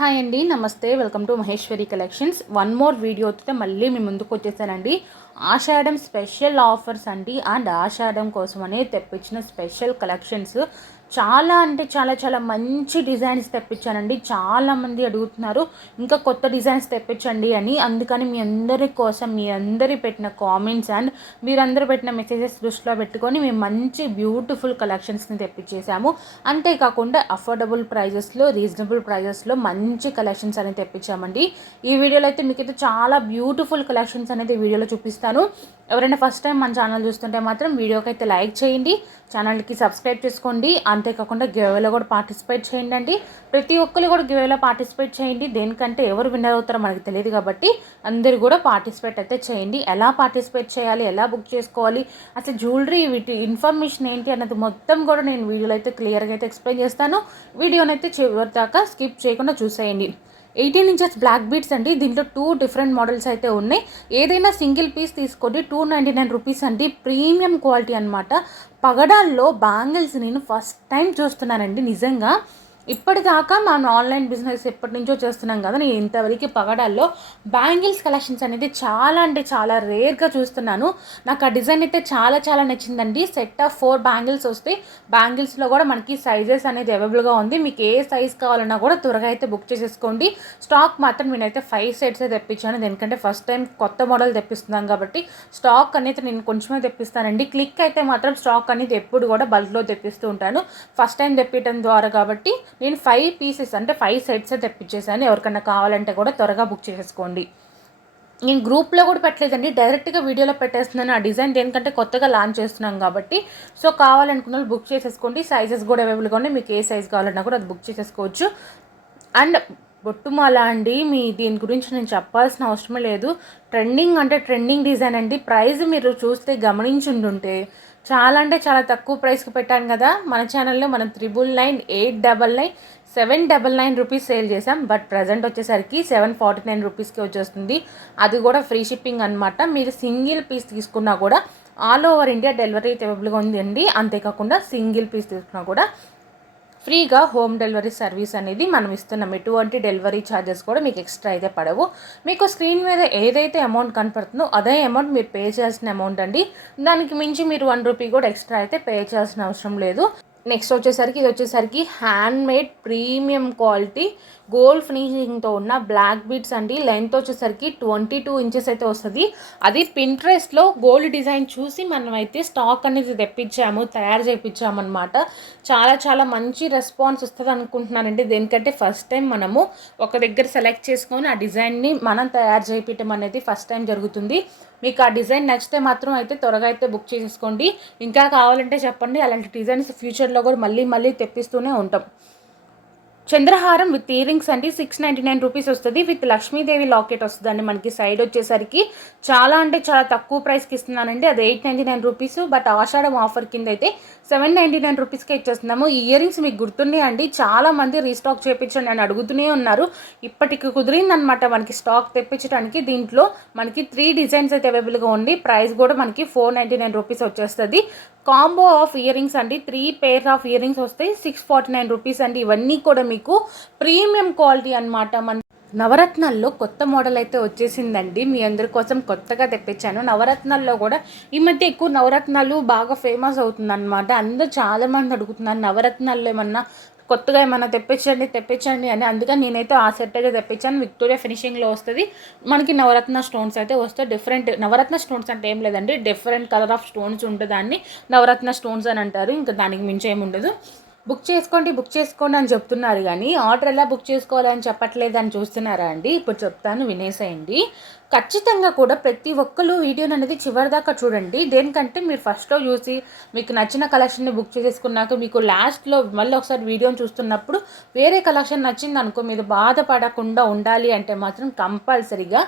Hi అండి, నమస్తే. Welcome to Maheshwari collections. One more వీడియోతో మళ్ళీ మీ ముందుకు వచ్చేసానండి. ఆషాఢం స్పెషల్ ఆఫర్స్ అండి. అండ్ ఆషాఢం కోసమనే తెప్పించిన స్పెషల్ కలెక్షన్స్ చాలా అంటే చాలా చాలా మంచి డిజైన్స్ తెప్పించానండి. చాలామంది అడుగుతున్నారు ఇంకా కొత్త డిజైన్స్ తెప్పించండి అని. అందుకని మీ అందరి కోసం మీ అందరి పెట్టిన కామెంట్స్ అండ్ మీరందరూ పెట్టిన మెసేజెస్ దృష్టిలో పెట్టుకొని మేము మంచి బ్యూటిఫుల్ కలెక్షన్స్ని తెప్పించేసాము. అంతేకాకుండా అఫోర్డబుల్ ప్రైజెస్లో, రీజనబుల్ ప్రైజెస్లో మంచి కలెక్షన్స్ అనేది తెప్పించామండి. ఈ వీడియోలో అయితే మీకైతే చాలా బ్యూటిఫుల్ కలెక్షన్స్ అనేది ఈ వీడియోలో చూపిస్తాను. ఎవరైనా ఫస్ట్ టైం మన ఛానల్ చూస్తుంటే మాత్రం వీడియోకి అయితే లైక్ చేయండి, ఛానల్కి సబ్స్క్రైబ్ చేసుకోండి. అంతేకాకుండా గివేలో కూడా పార్టిసిపేట్ చేయండి అండి. ప్రతి ఒక్కరు కూడా గివేలో పార్టిసిపేట్ చేయండి. దేనికంటే ఎవరు విన్నర్ అవుతారో మనకు తెలియదు కాబట్టి అందరూ కూడా పార్టిసిపేట్ అయితే చేయండి. ఎలా పార్టిసిపేట్ చేయాలి, ఎలా బుక్ చేసుకోవాలి, అసలు జ్యువెలరీ వీటి ఇన్ఫర్మేషన్ ఏంటి అన్నది మొత్తం కూడా నేను వీడియోలో అయితే క్లియర్గా అయితే ఎక్స్ప్లెయిన్ చేస్తాను. వీడియోనైతే చివరి దాకా స్కిప్ చేయకుండా చూసేయండి. 18 ఇంచెస్ బ్లాక్ బీడ్స్ అండి. దీంట్లో 2 డిఫరెంట్ మోడల్స్ అయితే ఉన్నాయి. ఏదైనా సింగిల్ పీస్ తీసుకోండి. 299 రూపీస్ అండి. ప్రీమియం క్వాలిటీ అనమాట. పగడాల్లో బ్యాంగిల్స్ నేను ఫస్ట్ టైం చూస్తున్నానండి నిజంగా. ఇప్పటిదాకా మనం ఆన్లైన్ బిజినెస్ ఎప్పటి నుంచో చేస్తున్నాం కదా, నేను ఇంతవరకు పగడాల్లో బ్యాంగిల్స్ కలెక్షన్స్ అనేది చాలా అంటే చాలా రేర్గా చూస్తున్నాను. నాకు ఆ డిజైన్ అయితే చాలా చాలా నచ్చిందండి. సెట్ ఆఫ్ 4 బ్యాంగిల్స్ వస్తాయి. బ్యాంగిల్స్లో కూడా మనకి సైజెస్ అనేది అవైలబుల్గా ఉంది. మీకు ఏ సైజ్ కావాలన్నా కూడా త్వరగా అయితే బుక్ చేసేసుకోండి. స్టాక్ మాత్రం నేనైతే 5 సెట్స్ అయితే తెప్పించాను. ఎందుకంటే ఫస్ట్ టైం కొత్త మోడల్ తెప్పిస్తున్నాం కాబట్టి స్టాక్ అనేది నేను కొంచెమే తెప్పిస్తానండి. క్లిక్ అయితే మాత్రం స్టాక్ అనేది ఎప్పుడు కూడా బల్క్లో తెప్పిస్తూ ఉంటాను. ఫస్ట్ టైం తెప్పించడం ద్వారా కాబట్టి నేను 5 పీసెస్ అంటే 5 సెట్స్ తెప్పించేసాను. ఎవరికన్నా కావాలంటే కూడా త్వరగా బుక్ చేసేసుకోండి. నేను గ్రూప్లో కూడా పెట్టలేదండి, డైరెక్ట్గా వీడియోలో పెట్టేస్తున్నాను. ఆ డిజైన్ దేనికంటే కొత్తగా లాంచ్ చేస్తున్నాం కాబట్టి సో కావాలనుకున్న వాళ్ళు బుక్ చేసేసుకోండి. సైజెస్ కూడా అవైలబుల్గా ఉన్నాయి. మీకు ఏ సైజ్ కావాలన్నా కూడా అది బుక్ చేసేసుకోవచ్చు. అండ్ బొట్టుమాల అండి, మీ దీని గురించి నేను చెప్పాల్సిన అవసరమే లేదు. ట్రెండింగ్ అంటే ట్రెండింగ్ డిజైన్ అండి. ప్రైస్ మీరు చూస్తే గమనించుంటుంటే చాలా అంటే చాలా తక్కువ ప్రైస్కి పెట్టాను కదా మన ఛానల్లో. మనం 999, 899, 799 రూపీస్ సేల్ చేసాం. బట్ ప్రజెంట్ వచ్చేసరికి 749 రూపీస్కి వచ్చేస్తుంది. అది కూడా ఫ్రీ షిప్పింగ్ అనమాట. మీరు సింగిల్ పీస్ తీసుకున్నా కూడా ఆల్ ఓవర్ ఇండియా డెలివరీ అయితే అవైలబుల్గా ఉందండి. అంతేకాకుండా సింగిల్ పీస్ తీసుకున్నా కూడా ఫ్రీగా హోమ్ డెలివరీ సర్వీస్ అనేది మనం ఇస్తున్నాం. ఎటువంటి డెలివరీ ఛార్జెస్ కూడా మీకు ఎక్స్ట్రా అయితే పడవు. మీకు స్క్రీన్ మీద ఏదైతే అమౌంట్ కనపడుతుందో అదే అమౌంట్ మీరు పే చేయాల్సిన అమౌంట్ అండి. దానికి మించి మీరు 1 రూపీ కూడా ఎక్స్ట్రా అయితే పే చేయాల్సిన అవసరం లేదు. నెక్స్ట్ వచ్చేసరికి ఇది వచ్చేసరికి hand made premium quality gold ఫినిషింగ్తో ఉన్న బ్లాక్ బీడ్స్ అండి. లెంత్ వచ్చేసరికి 22 ఇంచెస్ అయితే వస్తుంది. అది పింట్రెస్ట్లో గోల్డ్ డిజైన్ చూసి మనం అయితే స్టాక్ అనేది తెప్పించాము, తయారు చేయించాము అనమాట. చాలా చాలా మంచి రెస్పాన్స్ వస్తుంది అనుకుంటున్నానండి. దేనికంటే ఫస్ట్ టైం మనము ఒక దగ్గర సెలెక్ట్ చేసుకొని ఆ డిజైన్ని మనం తయారు చేయించడం అనేది ఫస్ట్ టైం జరుగుతుంది. మీకు ఆ డిజైన్ నచ్చితే మాత్రం అయితే త్వరగా అయితే బుక్ చేసేసుకోండి. ఇంకా కావాలంటే చెప్పండి, అలాంటి డిజైన్స్ ఫ్యూచర్లో కూడా మళ్ళీ మళ్ళీ తెప్పిస్తూనే ఉంటాం. చంద్రహారం విత్ ఇయరింగ్స్ అండి. 699 రూపీస్ వస్తుంది. విత్ లక్ష్మీదేవి లాకెట్ వస్తుందండి. మనకి సైడ్ వచ్చేసరికి చాలా అంటే చాలా తక్కువ ప్రైస్కి ఇస్తున్నానండి. అది 899 రూపీస్. బట్ ఆషాఢం ఆఫర్ కింద అయితే 799 రూపీస్కే ఇచ్చేస్తున్నాము. ఈ ఇయరింగ్స్ మీకు గుర్తున్నాయి అండి, చాలా మంది రీస్టాక్ చేయించండి అని అడుగుతూనే ఉన్నారు. ఇప్పటికి కుదిరిందనమాట మనకి స్టాక్ తెప్పించడానికి. దీంట్లో మనకి 3 డిజైన్స్ అయితే అవైలబుల్గా ఉంది. ప్రైస్ కూడా మనకి 499 రూపీస్ వచ్చేస్తుంది. కాంబో ఆఫ్ ఇయరింగ్స్ అండి. 3 పేర్ ఆఫ్ ఇయరింగ్స్ వస్తాయి. 649 రూపీస్ అండి. ఇవన్నీ కూడా మీకు ప్రీమియం క్వాలిటీ అనమాట. మన నవరత్నాల్లో కొత్త మోడల్ అయితే వచ్చేసిందండి. మీ అందరి కోసం కొత్తగా తెప్పించాను. నవరత్నాల్లో కూడా ఈ మధ్య ఎక్కువ నవరత్నాలు బాగా ఫేమస్ అవుతుందన్నమాట. అందరూ చాలామంది అడుగుతున్నారు నవరత్నాల్లో ఏమన్నా కొత్తగా ఏమన్నా తెప్పించండి అని. అందుకని నేనైతే ఆ సెట్ అయితే తెప్పించాను. విక్టోరియా ఫినిషింగ్లో వస్తుంది. మనకి నవరత్న స్టోన్స్ అయితే వస్తాయి. డిఫరెంట్ నవరత్న స్టోన్స్ అంటే ఏం లేదండి, డిఫరెంట్ కలర్ ఆఫ్ స్టోన్స్ ఉంటుంది. దాన్ని నవరత్న స్టోన్స్ అని అంటారు. ఇంకా దానికి మించి ఏమి ఉండదు. బుక్ చేసుకోండి అని చెప్తున్నారు కానీ ఆర్డర్ ఎలా బుక్ చేసుకోవాలని చెప్పట్లేదు అని చూస్తున్నారా అండి? ఇప్పుడు చెప్తాను, వినేసేయండి. ఖచ్చితంగా కూడా ప్రతి ఒక్కరు వీడియోని అనేది చివరిదాకా చూడండి. దేనికంటే మీరు ఫస్ట్లో చూసి మీకు నచ్చిన కలెక్షన్ని బుక్ చేసుకున్నాక మీకు లాస్ట్లో మళ్ళీ ఒకసారి వీడియోని చూస్తున్నప్పుడు వేరే కలెక్షన్ నచ్చింది అనుకో, మీరు బాధపడకుండా ఉండాలి అంటే మాత్రం కంపల్సరీగా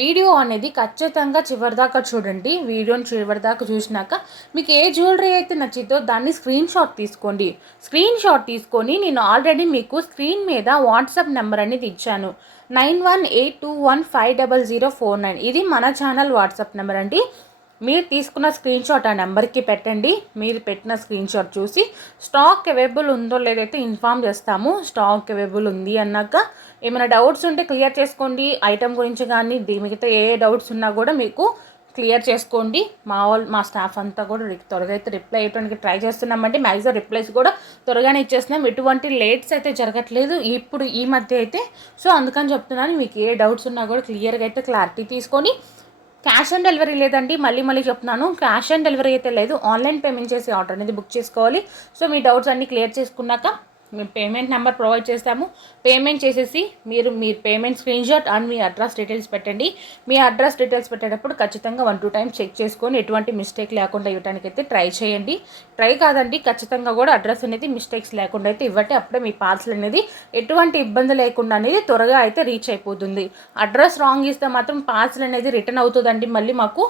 వీడియో అనేది ఖచ్చితంగా చివరిదాకా చూడండి. వీడియోని చివరిదాకా చూసినాక మీకు ఏ జ్యువెలరీ అయితే నచ్చిందో దాన్ని స్క్రీన్ షాట్ తీసుకోండి. స్క్రీన్ షాట్ తీసుకొని నేను ఆల్రెడీ మీకు స్క్రీన్ మీద వాట్సాప్ నెంబర్ అనేది ఇచ్చాను. 9182150049. ఇది మన ఛానల్ వాట్సాప్ నెంబర్ అండి. మీరు తీసుకున్న స్క్రీన్ షాట్ ఆ నెంబర్కి పెట్టండి. మీరు పెట్టిన స్క్రీన్ షాట్ చూసి స్టాక్ అవైలబుల్ ఉందో లేదైతే ఇన్ఫామ్ చేస్తాము. స్టాక్ అవైలబుల్ ఉంది అన్నాక ఏమైనా డౌట్స్ ఉంటే క్లియర్ చేసుకోండి. ఐటమ్ గురించి కానీ మిగతా ఏ డౌట్స్ ఉన్నా కూడా మీకు క్లియర్ చేసుకోండి. మా స్టాఫ్ అంతా కూడా త్వరగా అయితే రిప్లై ఇవ్వడానికి ట్రై చేస్తున్నామంటే మ్యాక్సిమం రిప్లైస్ కూడా త్వరగానే ఇచ్చేస్తున్నాం. ఎటువంటి లేట్స్ అయితే జరగట్లేదు ఇప్పుడు ఈ మధ్య అయితే. సో అందుకని చెప్తున్నాను, మీకు ఏ డౌట్స్ ఉన్నా కూడా క్లియర్గా అయితే క్లారిటీ తీసుకొని. క్యాష్ ఆన్ డెలివరీ లేదండి, మళ్ళీ చెప్తున్నాను, క్యాష్ ఆన్ డెలివరీ అయితే లేదు. ఆన్లైన్ పేమెంట్ చేసి ఆర్డర్ అనేది బుక్ చేసుకోవాలి. సో మీ డౌట్స్ అన్నీ క్లియర్ చేసుకున్నాక మేము పేమెంట్ నెంబర్ ప్రొవైడ్ చేస్తాము. పేమెంట్ చేసేసి మీరు payment screenshot and me address details పెట్టండి. మీ అడ్రస్ డీటెయిల్స్ పెట్టేటప్పుడు ఖచ్చితంగా 1-2 టైమ్స్ చెక్ చేసుకొని ఎటువంటి మిస్టేక్ లేకుండా ఇవ్వడానికైతే ట్రై చేయండి. ట్రై కాదండి, ఖచ్చితంగా కూడా అడ్రస్ అనేది మిస్టేక్స్ లేకుండా అయితే ఇవ్వండి. అప్పుడే మీ పార్సల్ అనేది ఎటువంటి ఇబ్బంది లేకుండా అనేది త్వరగా అయితే రీచ్ అయిపోతుంది. అడ్రస్ రాంగ్ ఇస్తే మాత్రం పార్సల్ అనేది రిటర్న్ అవుతుందండి. మళ్ళీ మాకు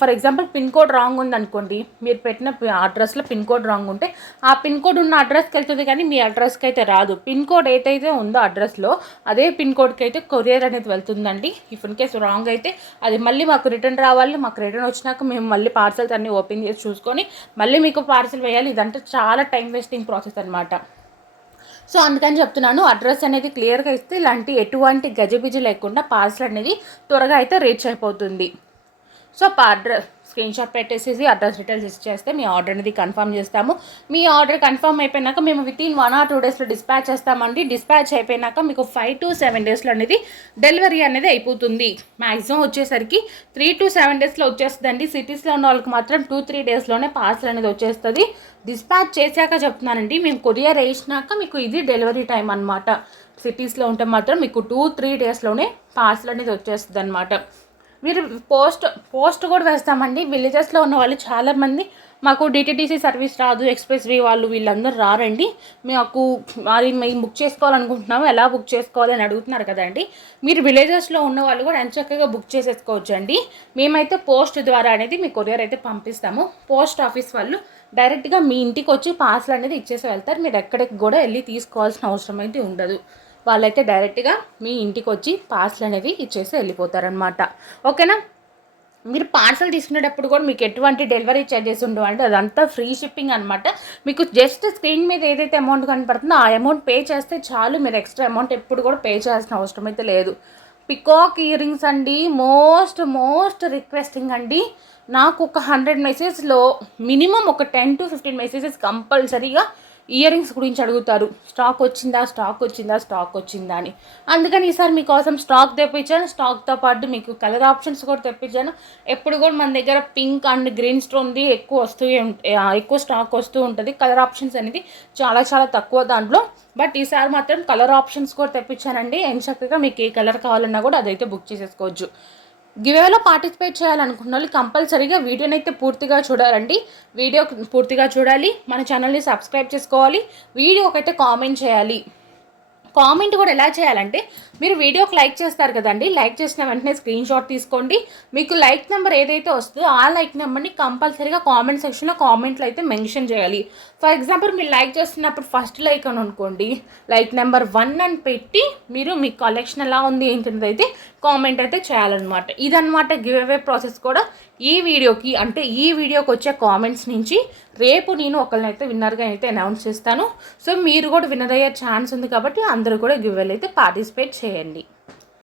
for example pin code wrong ఉందనుకోండి, మీరు పెట్టిన అడ్రస్లో పిన్ కోడ్ రాంగ్ ఉంటే ఆ పిన్ కోడ్ ఉన్న అడ్రస్కి వెళ్తుంది కానీ మీ అడ్రస్కి అయితే రాదు. పిన్ కోడ్ ఏదైతే ఉందో అడ్రస్లో అదే పిన్ కోడ్కి అయితే కొరియర్ అనేది వెళ్తుందండి. ఇఫ్ ఇన్ కేసు రాంగ్ అయితే అది మళ్ళీ మాకు రిటర్న్ రావాలి. మాకు రిటర్న్ వచ్చినాక మేము మళ్ళీ పార్సల్స్ అన్నీ ఓపెన్ చేసి చూసుకొని మళ్ళీ మీకు పార్సల్ వేయాలి. ఇదంతా చాలా టైం వేస్టింగ్ ప్రాసెస్ అనమాట. సో అందుకని చెప్తున్నాను, అడ్రస్ అనేది క్లియర్గా ఇస్తే ఇలాంటి ఎటువంటి గజిబిజి లేకుండా పార్సల్ అనేది త్వరగా అయితే రీచ్ అయిపోతుంది. సో అడ్రస్ స్క్రీన్షాట్ పెట్టేసి అడ్రస్ డీటెయిల్స్ ఇచ్చేస్తే మీ ఆర్డర్ అనేది కన్ఫర్మ్ చేస్తాము. మీ ఆర్డర్ కన్ఫర్మ్ అయిపోయినాక మేము వితిన్ 1 or 2 డేస్లో డిస్పాచ్ చేస్తామండి. డిస్పాచ్ అయిపోయినాక మీకు 5 to 7 డేస్లో అనేది డెలివరీ అనేది అయిపోతుంది. మ్యాక్సిమం వచ్చేసరికి 3 to 7 డేస్లో వచ్చేస్తుందండి. సిటీస్లో ఉన్న వాళ్ళకి మాత్రం 2-3 డేస్లోనే పార్సల్ అనేది వచ్చేస్తుంది. డిస్పాచ్ చేశాక చెప్తున్నానండి, మేము కొరియర్ వేసినాక మీకు ఇది డెలివరీ టైం అనమాట. సిటీస్లో ఉంటే మాత్రం మీకు 2-3 డేస్లోనే పార్సల్ అనేది వచ్చేస్తుంది అనమాట. మీరు పోస్ట్ కూడా వేస్తామండి. విలేజెస్లో ఉన్న వాళ్ళు చాలామంది మాకు డిటీడీసీ సర్వీస్ రాదు, ఎక్స్ప్రెస్ వే వాళ్ళు వీళ్ళందరూ రారండి, మాకు అది మేము బుక్ చేసుకోవాలనుకుంటున్నాము, ఎలా బుక్ చేసుకోవాలి అని అడుగుతున్నారు కదండి. మీరు విలేజెస్లో ఉన్న వాళ్ళు కూడా ఎంచక్కగా బుక్ చేసేసుకోవచ్చు అండి. మేమైతే పోస్ట్ ద్వారా అనేది మీ కొరియర్ అయితే పంపిస్తాము. పోస్ట్ ఆఫీస్ వాళ్ళు డైరెక్ట్గా మీ ఇంటికి వచ్చి పార్సల్ అనేది ఇచ్చేసి వెళ్తారు. మీరు ఎక్కడికి కూడా వెళ్ళి తీసుకోవాల్సిన అవసరం అయితే ఉండదు. వాళ్ళైతే డైరెక్ట్గా మీ ఇంటికి వచ్చి పార్సల్ అనేది ఇచ్చేసి వెళ్ళిపోతారనమాట. ఓకేనా. మీరు పార్సల్ తీసుకునేటప్పుడు కూడా మీకు ఎటువంటి డెలివరీ ఛార్జెస్ ఉండవు అంటే అదంతా ఫ్రీ షిప్పింగ్ అనమాట. మీకు జస్ట్ స్క్రీన్ మీద ఏదైతే అమౌంట్ కనపడుతుందో ఆ అమౌంట్ పే చేస్తే చాలు. మీరు ఎక్స్ట్రా అమౌంట్ ఎప్పుడు కూడా పే చేయాల్సిన అవసరం అయితే లేదు. పికాక్ ఇయర్ రింగ్స్ అండి, మోస్ట్ రిక్వెస్టింగ్ అండి. నాకు ఒక 100 మెసేజ్లో మినిమం ఒక 10 to 15 మెసేజెస్ కంపల్సరీగా ఇయర్ రింగ్స్ గురించి అడుగుతారు. స్టాక్ వచ్చిందా అని. అందుకని ఈసారి మీకోసం స్టాక్ తెప్పించాను. స్టాక్తో పాటు మీకు కలర్ ఆప్షన్స్ కూడా తెప్పించాను. ఎప్పుడు కూడా మన దగ్గర పింక్ అండ్ గ్రీన్ స్టోన్ది ఎక్కువ స్టాక్ వస్తూ ఉంటుంది. కలర్ ఆప్షన్స్ అనేది చాలా తక్కువ దాంట్లో. బట్ ఈసారి మాత్రం కలర్ ఆప్షన్స్ కూడా తెప్పించానండి. ఎంచక్కగా మీకు ఏ కలర్ కావాలన్నా కూడా అదైతే బుక్ చేసేసుకోవచ్చు. గివేలో పార్టిసిపేట్ చేయాలనుకున్న వాళ్ళు కంపల్సరీగా వీడియోని అయితే పూర్తిగా చూడాలండి. వీడియో పూర్తిగా చూడాలి, మన ఛానల్ని సబ్స్క్రైబ్ చేసుకోవాలి, వీడియోకైతే కామెంట్ చేయాలి. కామెంట్ కూడా ఎలా చేయాలంటే, మీరు వీడియోకి లైక్ చేస్తారు కదండి, లైక్ చేసిన వెంటనే స్క్రీన్ షాట్ తీసుకోండి. మీకు లైక్ నెంబర్ ఏదైతే వస్తుందో ఆ లైక్ నెంబర్ని కంపల్సరీగా కామెంట్ సెక్షన్లో కామెంట్లో అయితే మెన్షన్ చేయాలి. ఫర్ ఎగ్జాంపుల్ మీరు లైక్ చేస్తున్నప్పుడు ఫస్ట్ లైక్ అని అనుకోండి, లైక్ నెంబర్ 1 అని పెట్టి మీరు మీ కలెక్షన్ ఎలా ఉంది ఏంటిది అయితే కామెంట్ అయితే చేయాలన్నమాట. ఇదన్నమాట గివ్ అవే ప్రాసెస్ కూడా. ఈ వీడియోకి వచ్చే కామెంట్స్ నుంచి రేపు నేను ఒకరినైతే విన్నర్గా అయితే అనౌన్స్ చేస్తాను. సో మీరు కూడా విన్నర్ అయ్యే ఛాన్స్ ఉంది కాబట్టి అందరూ కూడా గివ్ అవే అయితే పార్టిసిపేట్ చేయండి.